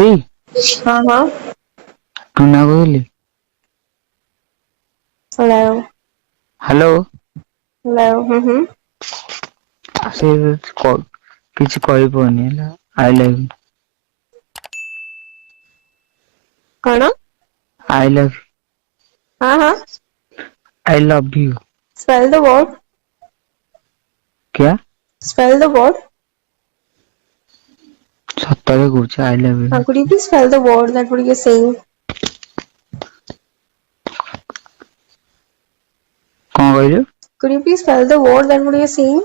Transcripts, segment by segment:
हाँ हाँ। टुना कहली। Hello hello. हेलो। से କିଛି କହିବନି ହେଲା। I love you. कौन? आई लव हाँ हाँ। I love you. Spell the word. क्या? Spell the word. ସତରେ କହୁଛି I love you. Could you please spell the word that what you're saying? କଣ କହିଲୁ? Could you please spell the word that what you're saying?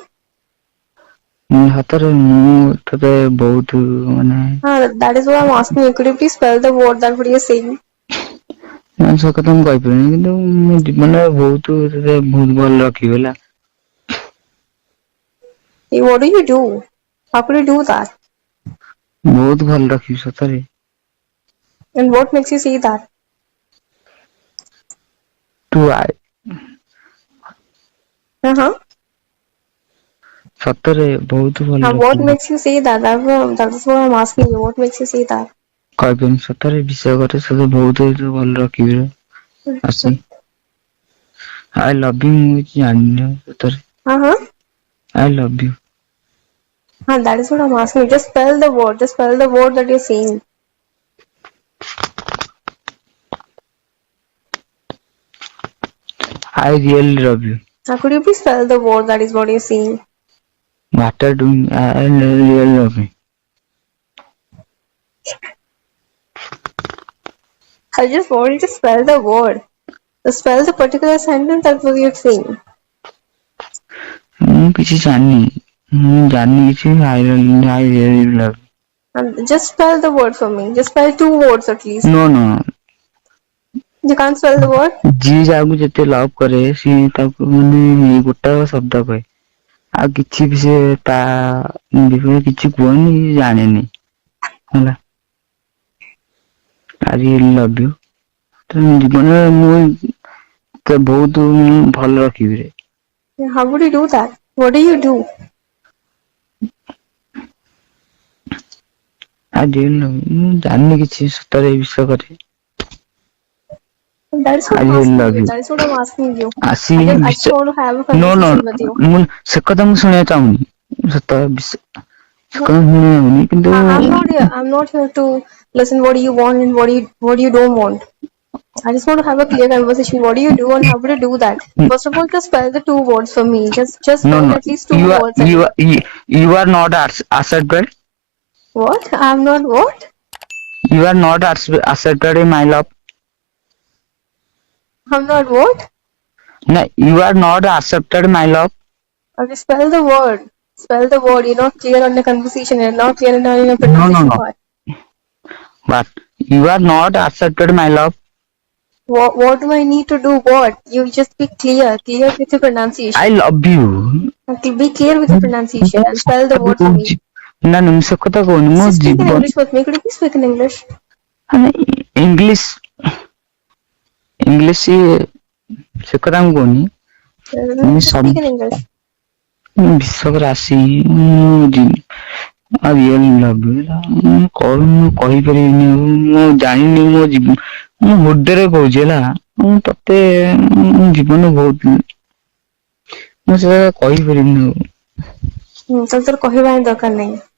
ସତରେ ମୁଁ ତତେ ବହୁତ ମାନେ That is what I'm asking you. Could you please spell the word that what you're saying? ସେ କଥା ମୁଁ କହିପାରିବିନି କିନ୍ତୁ ମୁଁ ଜୀବନରେ ବହୁତ ତତେ ବହୁତ ଭଲ ରଖିବି ହେଲା। Hey, what do you do? How could you do that? ବହୁତ ଭଲ ରଖିବି ସତରେ। And what makes you say that? ତୁ ଆଇ Uh-huh. ସତରେ ବହୁତ ଭଲ What ରଖିବି। makes you say that? That is what I'm asking you. What makes you say that? କହିପାରିବିନି ସତରେ ବିଶ୍ୱାସ କରେ ତତେ ବହୁତ ଭଲ ରଖିବି ଆସି। ଆଇ ଲଭ୍ ୟୁ ମୁଁ କିଛି ଜାଣିନି ସତରେ। Uh-huh. I love you. That is what I'm asking you. Just spell the word. Just spell the word that you're saying. I really love you. Could you please spell the word that is what you're saying? What are you doing? I really love you. I just want you to spell the word. To spell the particular sentence that was you're saying. ମୁଁ କିଛି ଜାଣିନି। ମୁଁ ଜାଣିନି କିଛି। I really love you. Just spell the word for me. Just spell 2 words at least. No no. You can't spell the word? ଯିଏ ଯାହାକୁ ଯେତେ love କରେ ସିଏ ତାକୁ ମାନେ ଗୋଟାକ ଶବ୍ଦ କହେ। ଆଉ କିଛି ବି ସେ ତା ବିଷୟରେ କିଛି କୁହନି ଜାଣେନି ହେଲା। I really love you. ଜୀବନରେ ମୁଁ ତ ବହୁତ ଭଲ ରଖିବି ରେ। How would you do that? What do you do? I really love you. ମୁଁ ଜାଣିନି କିଛି ସତରେ ବିଶ୍ୱାସ କରେ। That is what I I'm really asking love you. you. That is what I'm asking you. ଆସି I just want to have a no no conversation with you. ମୁଁ ସେ କଥା ମୁଁ ଶୁଣିବାକୁ ଚାହୁଁନି। ସତ ସେ କଥା ଶୁଣିବାକୁ କିନ୍ତୁ I'm not here to listen what you want and what you don't want. I just want to have a clear conversation. What do you do and how would you do that? First of all, just spell the 2 words for me. Just no spell no at least 2 you are words at you least. are you are not accepted. What? I'm not what? You are not accepted in my love. I'm not what? No, you are not accepted my love. Okay, spell the word. Spell the word. You're not clear on the conversation. You're not clear on the No no pronunciation no. part. But you are not accepted my love. What do I need to do? What? You just be clear. Clear with your I pronunciation. love you. Okay, be clear with your pronunciation and spell the word for me. ନା ମୁଁ ସେ କଥା କହୁନି ମୋ Just speak in Jeevan English with me. Could you please speak in English? English ସେ କଥା ମୁଁ କହୁନି। Just speak in English. ବିଶ୍ୱକରେ ଆସି I really love you. ମୁଁ କହିପାରିବିନି ମୁଁ ଜାଣିନି ମୋ ଜୀବନ ମୁଁ ହୃଦୟରେ କହୁଛି ହେଲା। ମୁଁ ତତେ ଜୀବନ ବହୁତ ମୁଁ ସେଟା କହିପାରିବିନି। ତାହେଲେ ତୋର କହିବା ହିଁ ଦରକାର ନାହିଁ।